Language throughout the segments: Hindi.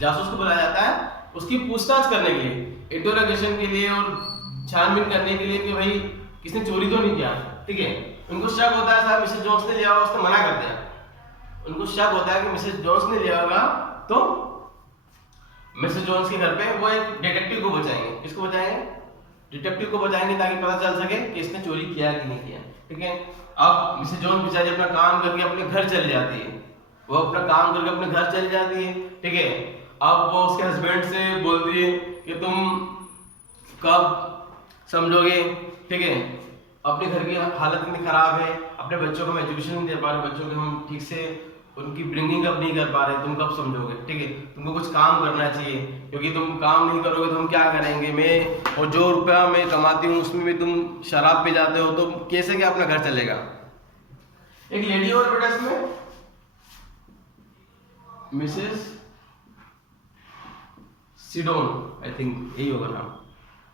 जासूस को बुलाया जाता है उसकी पूछताछ करने के लिए, इंटरोगेशन के लिए और छानबीन करने के लिए कि भाई किसने चोरी तो नहीं किया, ठीक है। उनको शक होता है साहब मिसेस जोन्स ने लिया होगा, उसने मना कर दिया। उनको शक होता है कि मिसेस जोन्स ने लिया होगा, तो मिसेस जोन्स के घर पे वो एक डिटेक्टिव को बचाएंगे। किसको बचाएंगे? डिटेक्टिव को बचाएंगे, ताकि पता चल सके कि इसने चोरी किया कि नहीं किया, ठीक है। अब मिसेस जोन्स बेचारी अपना काम करके अपने घर चली जाती है, वो अपना काम करके अपने घर चली जाती है, ठीक है। अब वो उसके हस्बैंड से बोलती है कि तुम कब समझोगे, ठीक है। अपने घर की हालत इतनी खराब है, अपने बच्चों को हम एजुकेशन नहीं दे पा रहे, बच्चों को हम ठीक से उनकी ब्रिंगिंग अप नहीं कर पा रहे, तुम कब समझोगे, ठीक है। तुमको कुछ काम करना चाहिए, क्योंकि तुम काम नहीं करोगे तो हम क्या करेंगे। मैं और जो रुपया मैं कमाती हूँ उसमें भी तुम शराब पी जाते हो, तो कैसे क्या अपना घर चलेगा। एक लेडी और बेटा इसमें मिसेस सिडोन, आई थिंक यही होगा नाम।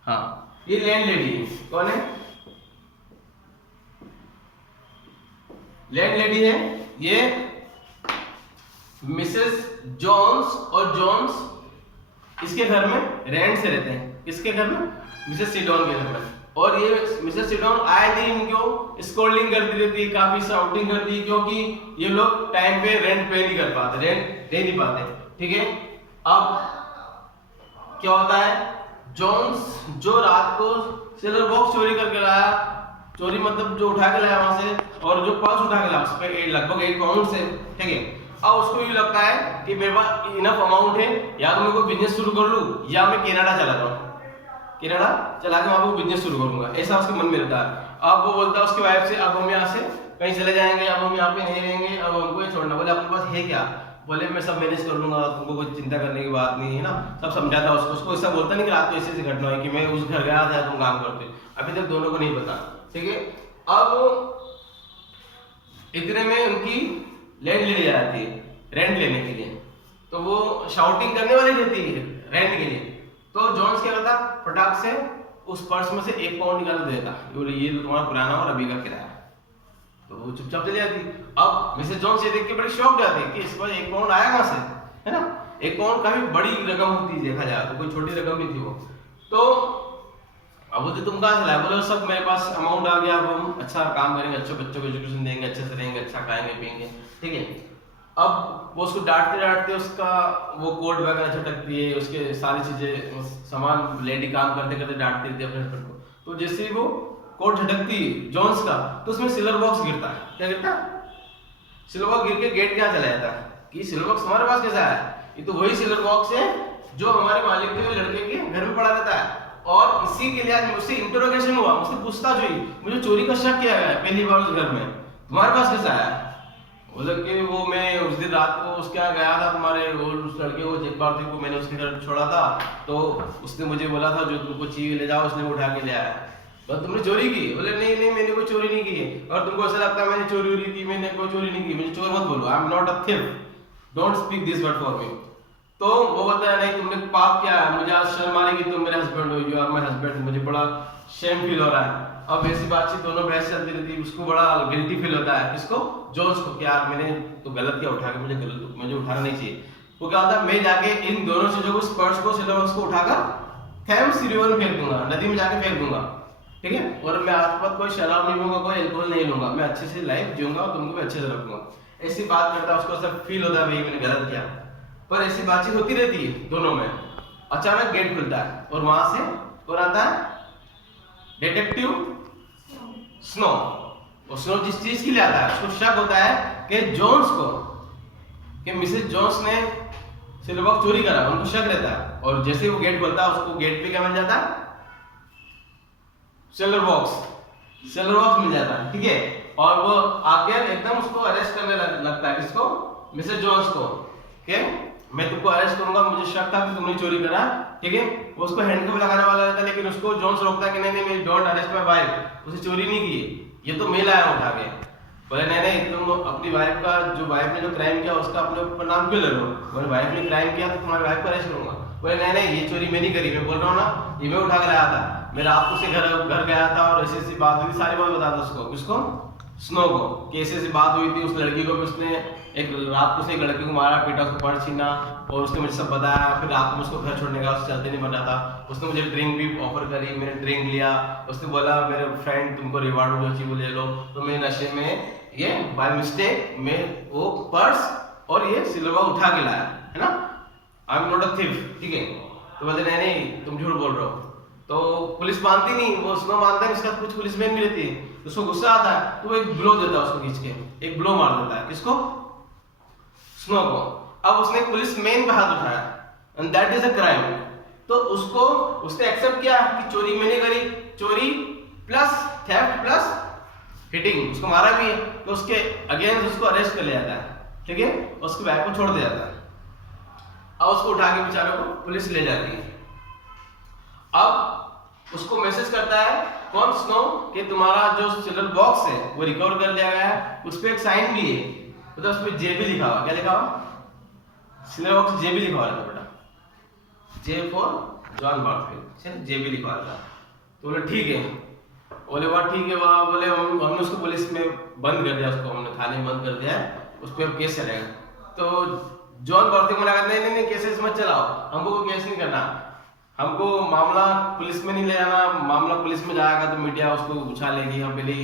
हाँ, ये लैंड लेडी है। कौन है? लैंड लेडी है ये मिसेस जोन्स, और जोन्स इसके घर में रेंट से रहते हैं। किसके घर में? मिसेस सिडोन के घर में। और ये मिसेस सिडोन आए दिन इनको स्कोल्डिंग करती रहती है, काफी शाउटिंग करती है, क्योंकि ये लोग टाइम पे रेंट पे नहीं कर पाते, रेंट दे नहीं पाते, ठीक है। अब क्या होता है, जोन्स जो रात को सिल्वर बॉक्स चोरी करके लाया, चोरी मतलब जो उठा के लाया वहां से, और जो पर्स उठा के लाया उस पे लगभग 1 पाउंड से, ठीक है। अब उसको ये लगता है कि मेरे पास इनफ अमाउंट है, या तो मैं कोई बिजनेस शुरू कर लूं, या मैं कनाडा चला जाऊं, कनाडा चला के वहां पर बिजनेस शुरू करूंगा, ऐसा उसके मन में रहता है। अब वो बोलता है उसकी वाइफ से, अब हम यहाँ से कहीं चले जाएंगे, अब हम यहाँ पे नहीं रहेंगे, अब हमको ये छोड़ना। बोले आपके पास है क्या? बोले मैं सब मैनेज कर लूंगा, तुमको कोई चिंता करने की बात नहीं है ना। सब समझाता उसको ऐसा बोलता नहीं कि रात को ऐसी घटना हुई कि मैं उस घर गया था, तुम काम करते। अभी तक दोनों को नहीं पता, ठीक है। अब इतने में उनकी लैंड लेडी आ जाती है रेंट लेने के लिए, तो वो शाउटिंग करने वाली रहती है रेंट के लिए। तो जोन्स क्या करता, फटाक से उस पर्स में से 1 पाउंड निकाल देता, बोले ये तो तुम्हारा पुराना और अभी का किराया, तो वो चुपचाप चली जाती। अब मिसेस जोन्स ये देख के बड़ी शॉक जाती है कि इस पर 1 पाउंड आया कहां से, है ना। 1 पाउंड काफी बड़ी रकम होती है, देखा जाए तो कोई छोटी रकम नहीं थी वो। तो अब बोलते तुम कहां से लाए? बोले सब मेरे पास अमाउंट आ गया, अब हम अच्छा काम करेंगे, अच्छे बच्चों को एजुकेशन देंगे, अच्छे से रहेंगे, अच्छा खाएंगे पिएंगे, ठीक है। अब वो उसको डांटते डांटते उसका वो कोट वगैरह झटकती है, उसके सारी चीजें सामान लेडी काम करते करते डांटती रहती है अपने हस्बैंड को। तो जैसे ही वो कोट झटकती जोन्स का, तो उसमें सिल्वर बॉक्स गिरता है। क्या गिरता? सिल्वर बॉक्स गिर के गेट क्या चला जाता है कि सिल्वर बॉक्स हमारे पास कैसा है? ये तो वही सिल्वर बॉक्स है जो हमारे मालिक के लड़के के घर में पड़ा रहता है, और इसी के लिए आज मुझसे इंटरोगेशन हुआ, मुझसे पूछताछ हुई, मुझे चोरी का शक किया गया पहली बार उस घर में, तुम्हारे पास कैसा है? बोले कि वो मैं उस दिन रात को उसके यहाँ गया था, तुम्हारे उस लड़के को एक बार को मैंने उसके घर छोड़ा था, तो उसने मुझे बोला था जो तुमको चाहिए ले जाओ, उसने उठा के ले आया। तो तुमने चोरी की? बोले नहीं नहीं मैंने कोई चोरी नहीं की है, और तुमको ऐसा लगता है मैंने चोरी की? मैंने कोई चोरी नहीं की, मुझे चोर मत बोलो, I am not a thief, don't speak this word for me. तो वो बोलता है नहीं तुमने पाप किया है, मुझे आज शर्म आ रही कि तुम मेरे हस्बैंड हो, यू आर माय हस्बैंड, मुझे बड़ा शेम फील हो रहा है। अब ऐसी बातचीत दोनों बहस चलती रहती है, उसको बड़ा गिल्टी फील होता है, किसको? जोन्स को, कि यार मैंने तो गलत किया, उठा के मुझे उठाना नहीं चाहिए। वो क्या होता है, मैं जाके इन दोनों चीजों को, स्पर्श को, सिल्वर को उठाकर थैम्स रिवर में फेंक दूंगा, नदी में जाके फेंक दूंगा, ठीक है। और मैं आज के बाद कोई शराब नहीं लूंगा, कोई अल्कोहल नहीं लूंगा, मैं अच्छे से लाइफ जीऊंगा और तुमको भी अच्छे से रखूंगा। ऐसी बात करता है, उसको ऐसा फील होता है भाई मैंने गलत किया। पर ऐसी बातचीत होती रहती है दोनों में। अचानक गेट खुलता है और वहां से कौन आता है? Detective snow. और स्नो जिस चीज के लिए आता है, उसको शक होता है कि जोन्स को, कि मिसेस जोन्स ने सिल्वर बॉक्स चोरी करा, उनको शक रहता है। और जैसे वो गेट खोलता है, उसको गेट पे क्या मिल जाता है? सिल्वर बॉक्स मिल जाता है, ठीक है। और वो आकर एकदम उसको अरेस्ट करने लगता है, किसको? मिसेस जोन्स को, के मैं तुमको अरेस्ट करूंगा, मुझे शक था कि तुमने चोरी करा, ठीक है। वो उसको हैंडकफ लगाने वाला रहता है, लेकिन उसको जोन्स रोकता है कि नहीं नहीं मेरी डोंट अरेस्ट माय वाइफ, उसे चोरी नहीं की, ये तो मैं लाया उठा के। बोले नहीं नहीं तुम अपनी वाइफ का, जो वाइफ ने जो क्राइम किया उसका अपने ऊपर नाम क्यों ले लो? बोले वाइफ ने क्राइम किया तो तुम्हारी वाइफ को अरेस्ट करूंगा। बोले नहीं नहीं ये चोरी मैं नहीं करी, मैं बोल रहा हूँ ना ये मैं उठा के लाया था, मैं रात को से घर गया था और ऐसी ऐसी बात हुई, सारी बात बता दो उसको, किसको? स्नो को, कि ऐसी ऐसी बात हुई थी, उस लड़की को भी उसने एक रात को उसने एक लड़के को मारा, पीटा, उसको पर्स छीना, और उसने मुझे सब बताया। फिर रात को उसको घर छोड़ने का, उससे चलते नहीं बन रहा था। उसने मुझे ड्रिंक भी ऑफर करी, मैंने ड्रिंक लिया। उसने बोला मेरे फ्रेंड तुमको रिवार्ड में जो चाहिए वो ले लो। तो मैं नशे में ये बाय मिस्टेक में वो पर्स और ये सिल्वर उठा के लाया, है ना। I am not a thief, ठीक है। तो बोलते नहीं नहीं तुम झूठ बोल रहे हो। तो पुलिस मानती नहीं, वो स्नो मानता है, इसका कुछ पुलिसमैन भी रहती है, उसको गुस्सा आता है तो वो एक ब्लो देता है, उसको खींच के एक ब्लो मार देता है। किसको? स्नो को। अब उसने पुलिसमैन पे हाथ उठाया and that is a crime. तो उसको उसने एक्सेप्ट किया कि चोरी मैंने करी, चोरी प्लस थेफ्ट प्लस हिटिंग, उसको मारा भी है, तो उसके अगेंस्ट उसको अरेस्ट कर लिया जाता है, ठीक है। उसके बैग को छोड़ दिया जाता है। अब उसको उठा के बेचारे को पुलिस ले जाती है। अब उसको मैसेज करता है कौन? स्नो, कि तुम्हारा जो सिल्वर बॉक्स है वो रिकवर कर लिया गया है। उस पे एक साइन भी है, मतलब उस पे जेबी लिखा हुआ। क्या लिखा हुआ? सिल्वर बॉक्स जेबी लिखा हुआ था बेटा, जे फॉर जॉन बार्थफील्ड, जेबी लिखा हुआ था। तो बोले ठीक है, बोले वाह ठीक है। वहाँ बोले हमने उसको पुलिस में बंद कर दिया, उसको हमने थाने में बंद कर दिया है, उस पर केस चलेगा। तो जॉन बार्थफील्ड को लगा नहीं नहीं नहीं केसेस मत चलाओ, हमको कोई केस नहीं करना, हमको मामला पुलिस में नहीं ले जाना। मामला पुलिस में जाएगा तो मीडिया उसको उछालेगी, हम पहले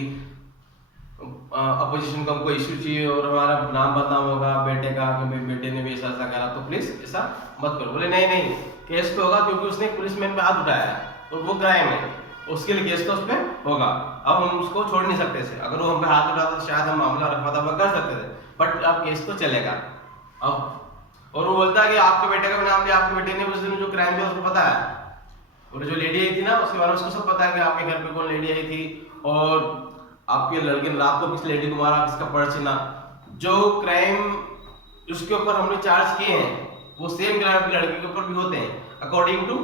अपोजिशन को हमको इश्यू चाहिए और हमारा नाम बदनाम होगा बेटे का कि भाई बेटे ने भी ऐसा ऐसा करा, तो प्लीज ऐसा मत करो। बोले नहीं नहीं केस तो होगा, क्योंकि उसने पुलिसमैन पे हाथ उठाया है और वो क्राइम है, उसके लिए केस तो उस पर होगा। अब हम उसको छोड़ नहीं सकते थे, अगर वो हम पे हाथ उठाता तो शायद हम मामला रफा दफा कर सकते थे, बट अब केस तो चलेगा। अब और वो बोलता है कि आपके बेटे का भी नाम लिया, आपके बेटे ने उस दिन जो क्राइम किया उसको पता है, और जो लेडी आई थी ना उसके बारे में उसको सब पता है कि आपके घर पे कौन लेडी आई थी, और आपके लड़के ने रात को किस लेडी को मारा, किसका पर्स छीना। जो क्राइम उसके ऊपर हमने चार्ज किए हैं वो सेम क्राइम अपने लड़के के ऊपर भी होते हैं, अकॉर्डिंग टू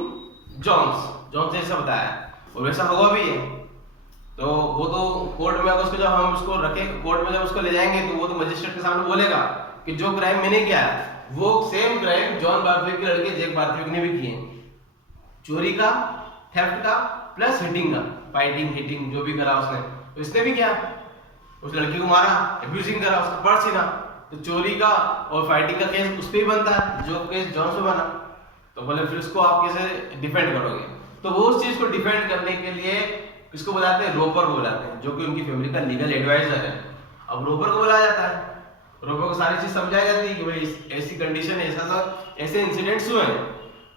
जॉन्स ऐसा बताया और वैसा होगा भी है। तो वो तो कोर्ट में अगर उसको जब हम उसको रखे कोर्ट में जब उसको ले जाएंगे तो वो तो मजिस्ट्रेट के सामने बोलेगा कि जो क्राइम मैंने किया है वो सेम क्राइम जॉन बार्थविक के लड़के जैक बार्थविक ने भी किए, चोरी का, थेफ्ट का प्लस हिटिंग का, फाइटिंग हिटिंग जो भी करा उसने, तो इसने भी किया, उस लड़की को मारा, अब्यूजिंग करा, उसका पर्स छीना, तो चोरी का और फाइटिंग का केस उस पे ही बनता है जो केस जॉन से बना। तो बोले फिर उसको आप कैसे डिफेंड करोगे? तो वो उस चीज को डिफेंड करने के लिए इसको बुलाते हैं रोपर को बुलाते हैं, जो कि उनकी फैमिली का लीगल एडवाइजर है। अब रोपर को बुलाया जाता है, रोपर को सारी चीज समझाई जाती है कि भाई ऐसी कंडीशन है, ऐसे इंसिडेंट्स हुए हैं।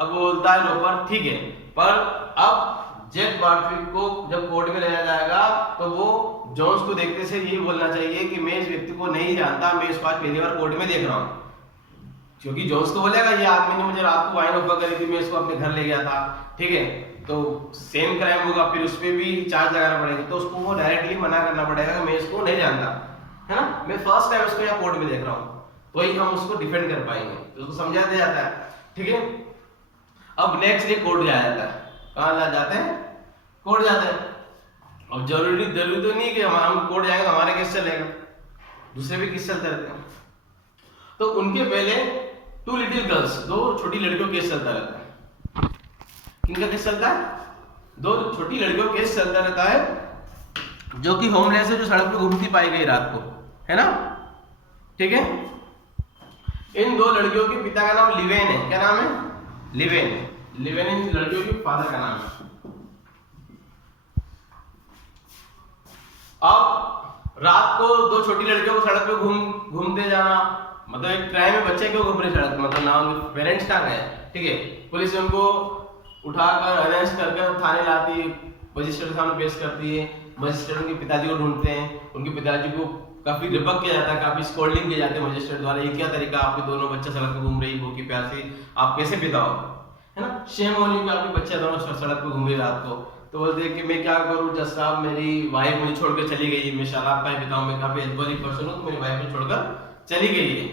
अब वो बोलता है रोपर ठीक है, पर अब जैक बार्थविक को जब कोर्ट में लाया जाएगा तो वो जॉन्स को देखते से ये बोलना चाहिए कि मैं इस व्यक्ति को नहीं जानता, मैं इसको आज पहली बार कोर्ट में देख रहा हूँ, क्योंकि जॉन्स को बोलेगा ये आदमी ने मुझे रात को वाइन ऑफर करी थी, मैं इसको अपने घर ले गया था, ठीक है, तो सेम क्राइम होगा, फिर उस पर भी चार्ज लगाना पड़ेगा, तो उसको वो डायरेक्टली मना करना पड़ेगा कि मैं इसको नहीं जानता, है ना, मैं फर्स्ट टाइम इसको यहाँ कोर्ट में देख रहा हूँ, तो ही हम उसको डिफेंड कर पाएंगे, तो उसको समझा दिया जाता है, ठीक है। अब नेक्स्ट डे कोर्ट जाया जाता है, कहाँ जाते हैं? कोर्ट जाते हैं। अब जरूरी तो नहीं कि हम कोर्ट जाएंगे हमारे केस चलेगा, दूसरे भी केस चलते रहते हैं। तो उनके पहले टू लिटिल गर्ल्स, दो छोटी लड़कियों केस चलता रहता है। किनका केस चलता है? दो छोटी लड़कियों केस चलता रहता है, जो कि होमलेस है, जो सड़क पे घूमती पाई गई रात को, है ना, ठीक है। इन दो लड़कियों के पिता का नाम लिवेन है, क्या नाम है? लिवेन इन लड़कियों के फादर का नाम है। अब रात को दो छोटी लड़कियों को सड़क पे घूमते जाना, मतलब एक क्राइम है, बच्चे क्यों घूम रहे सड़क, मतलब ना उनके पेरेंट्स कहाँ गए, ठीक है। पुलिस उनको उठाकर अरेस्ट करके थाने लाती है, मजिस्ट्रेट के सामने पेश करती है, मजिस्ट्रेट उनके पिताजी को ढूंढते हैं, उनके पिताजी को काफी रिबक किया जाता है, काफी स्कोल्डिंग किए जाते हैं मजिस्ट्रेट द्वारा, ये क्या तरीका, आपके दोनों बच्चे सड़क पे घूम रही भूखी प्यासी, आप कैसे पिता हो, है ना, शेम होने पे आपके बच्चे दोनों सड़क पे घूम रही रात को। तो बोलते हैं कि मैं क्या करूं जज साहब, मेरी वाइफ मुझे छोड़कर चली गई, मैं शराब का पिता हूं, मैं काफी एल्कोहलिक पर्सन हूं, तो मेरी वाइफ मुझे छोड़कर चली गई है,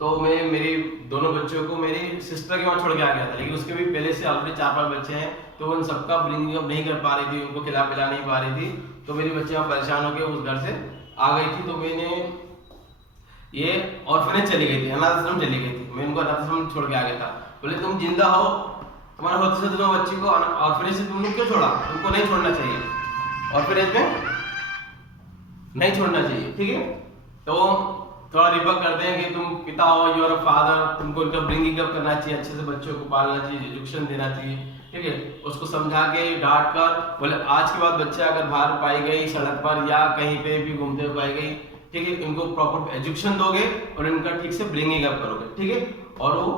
तो मैं मेरी दोनों बच्चों को मेरी सिस्टर के वहां छोड़ के आ गया था, लेकिन उसके भी पहले से ऑलरेडी 4-5 बच्चे हैं, तो उन सबका ब्रिंगिंग अप नहीं कर पा रही थी, उनको खिला पिला नहीं पा रही थी, तो मेरी बच्चे वहां परेशान होकर उस घर से आ गई थी, तो मैंने ये ऑर्फनेज चली गई थी, अनाथ आश्रम चली गई थी, मैं उनको अनाथ आश्रम छोड़ के आ गया था। बोले तुम जिंदा हो, तुम्हारे होते से दोनों बच्ची को ऑर्फनेज से तुमने क्यों छोड़ा, तुमको नहीं छोड़ना चाहिए, ऑर्फनेज में नहीं छोड़ना चाहिए, ठीक है। तो थोड़ा रिबक करते हैं कि तुम पिता हो, यू आर अ फादर, तुमको उनका ब्रिंगिंग अप करना चाहिए, अच्छे से बच्चों को पालना चाहिए, एजुकेशन देना चाहिए, ठीक है। उसको समझा के डांट कर बोले आज के बाद बच्चे अगर बाहर पाई गई सड़क पर या कहीं पे भी घूमते हुए पाई गई, ठीक है, इनको प्रॉपर एजुकेशन दोगे और इनका ठीक से ब्रिंगिंग अप करोगे, ठीक है। और वो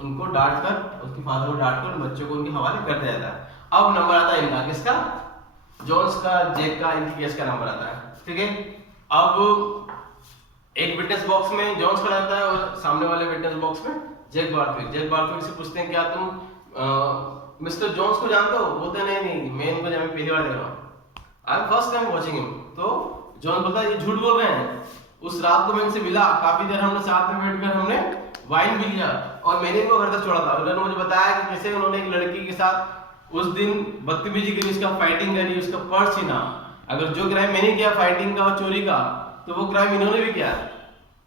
उनको डांट कर, उसके फादर को डांट कर बच्चों को उनके हवाले कर दिया जाता है। अब नंबर आता है इनका, किसका, जॉन्स का, जैक का, इनकी केस का नंबर आता है, ठीक है। अब एक विटनेस बॉक्स में जॉन्स खड़ा रहता है और सामने वाले विटनेस बॉक्स में जैक बार्थविक से पूछते हैं क्या तुम मिस्टर जॉन्स को जानते हो? बोलते नहीं, मैं इनको पहली बार देख रहा हूँ, I am first time watching him. तो जॉन बोलता है ये झूठ बोल रहे हैं, उस रात को मैं इनसे मिला, काफी देर हमने साथ में बैठकर हमने वाइन भी लिया और मैंने इनको घर तक छोड़ा था। उन्होंने मुझे बताया कि कैसे उन्होंने एक लड़की के साथ उस दिन बदतमीजी करी, उसका फाइटिंग करी, उसका पर्स छीना। अगर जो क्राइम मैंने किया फाइटिंग का और चोरी का, तो वो क्राइम इन्होंने भी किया।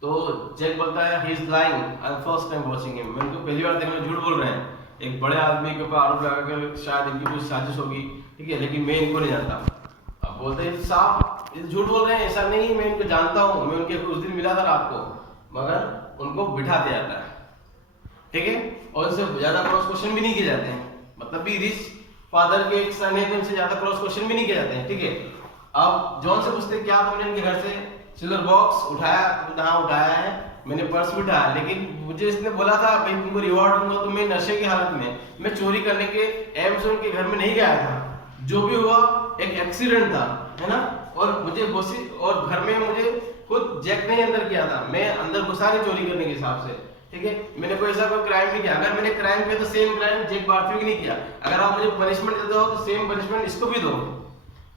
तो जैक बोलता है he is lying, I am first time watching him, मैं उनको पहली बार देखने, झूठ बोल रहे हैं। एक बड़े आदमी के ऊपर आरोप लगाकर शायद इनकी कुछ साजिश होगी, ठीक है, लेकिन मैं इनको नहीं जानता। अब बोलते हैं साहब ये झूठ बोल रहे हैं, ऐसा नहीं, मैं इनको जानता हूँ, मैं उनके उस दिन मिला था रात को, मगर उनको बिठा दिया जाता है, ठीक है। और उनसे ज्यादा क्रॉस क्वेश्चन भी नहीं किए जाते हैं, मतलब भी रिच फादर के एक सन है तो उनसे ज्यादा क्रॉस क्वेश्चन भी नहीं किए जाते हैं, ठीक है। अब जॉन से पूछते क्या तुमने इनके घर से सिल्वर बॉक्स उठाया? हाँ उठाया है, मैंने पर्स भी उठाया, लेकिन मुझे इसने बोला था भाई तुमको रिवॉर्ड दूंगा, तो मैं नशे की हालत में, मैं चोरी करने के एम से उनके घर में नहीं गया था, जो भी हुआ एक एक्सीडेंट था, है ना। और मुझे और घर में मुझे खुद जैक ने अंदर किया था, मैं अंदर घुसा नहीं चोरी करने के हिसाब से, ठीक है। मैंने कोई ऐसा कोई क्राइम नहीं किया, अगर मैंने क्राइम किया तो सेम क्राइम जैक बार्थविक नहीं किया। अगर आप मुझे पनिशमेंट देते हो तो सेम पनिशमेंट इसको भी दो,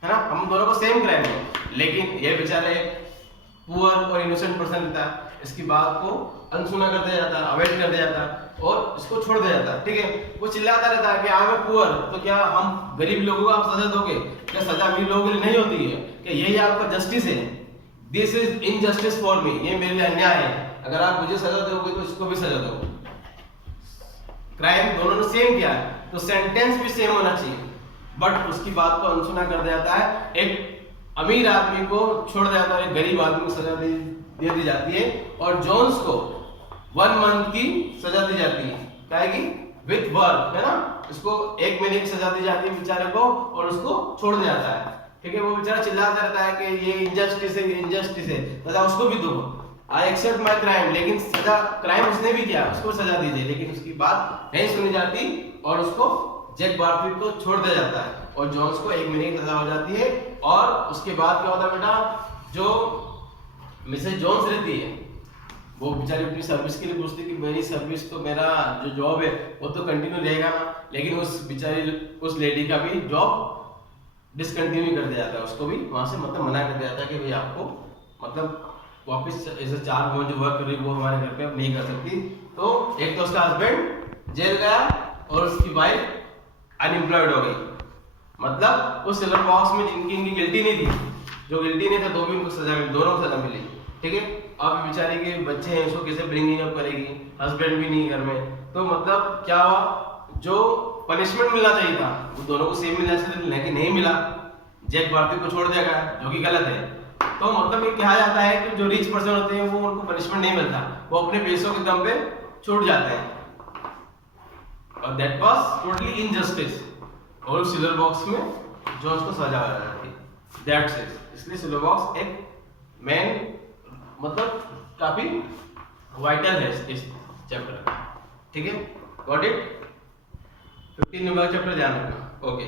है ना, हम दोनों को सेम क्राइम है। लेकिन ये बेचारे पुअर और इनोसेंट पर्सन था, इसकी बात को अनसुना कर दिया जाता है, अवॉइड कर दिया जाता है और इसको छोड़ दिया जाता है, ठीक है। वो चिल्लाता रहता है कि आई एम पुअर, तो क्या हम गरीब लोगों को आप सजा दोगे? क्या सजा अमीर लोगों के लिए नहीं होती है? क्या यही आपका जस्टिस है? This is injustice for me, ये मेरे लिए अन्याय है, अगर आप मुझे सजा दोगे तो इसको भी सजा दो। क्राइम दोनों ने सेम किया है तो सेंटेंस भी सेम होना चाहिए, बट उसकी बात को अनसुना कर दिया जाता है। एक अमीर आदमी को छोड़ दिया जाता है, एक गरीब आदमी को सजा दे दी जाती है, और जॉन्स को 1 मंथ की सजा दी जाती है, क्या है कि विद वर्क, है ना, इसको 1 महीने की सजा दी जाती है बेचारे को और उसको छोड़ दिया जाता है, ठीक है। वो बेचारा चिल्लाता रहता है कि ये इनजस्टिस है, इनजस्टिस है, सजा उसको भी दो, आई एक्सेप्ट माय क्राइम, लेकिन सजा क्राइम उसने भी किया, उसको सजा दीजिए, लेकिन उसकी बात नहीं सुनी जाती और उसको जैक बार्थविक को छोड़ दिया जाता है और जॉन्स को 1 महीने की सजा हो जाती है। और उसके बाद क्या होता है बेटा, जो मिसेस जॉन्स रहती है वो बेचारी अपनी सर्विस के लिए पूछती है कि मेरी सर्विस तो, मेरा जो जॉब है वो तो कंटिन्यू रहेगा ना, लेकिन उस बेचारी उस लेडी का भी जॉब डिसकंटिन्यू कर दिया जाता है, उसको भी वहां से मतलब मना कर दिया जाता है कि भाई आपको मतलब वापस ऐसे 4 महीने जो वर्क कर रही वो हमारे घर पे अब नहीं कर सकती। तो एक तो उसका हस्बैंड जेल गया और उसकी वाइफ अनएम्प्लॉयड हो गई, मतलब उस सिल्वर बॉक्स में इनकी गिल्टी नहीं थी, जो गिल्टी नहीं था तो भी उनको सजा मिली, दोनों को सजा मिली, ठीक है। अब बेचारी के बच्चे हैं, उसको कैसे ब्रिंगिंग अप करेगी, हस्बैंड भी नहीं घर में, तो मतलब क्या हुआ, जो पनिशमेंट मिलना चाहिए था वो दोनों को सेम मिलना चाहिए, लेकिन नहीं मिला, जैक बार्थविक को छोड़ दिया गया, जो कि गलत है। तो मतलब ये कहा जाता है कि जो रिच पर्सन होते हैं वो उनको पनिशमेंट नहीं मिलता, वो अपने पैसों के दम पे छूट जाते हैं, और दैट वाज टोटली इनजस्टिस। और सिल्वर बॉक्स में जो उसको सजा हो जाती है, दैट्स इट। इसलिए सिल्वर बॉक्स एक मेन मतलब काफी वाइटल है इस चैप्टर, ठीक है, गॉट इट। 15 नंबर चैप्टर ध्यान रखना, ओके।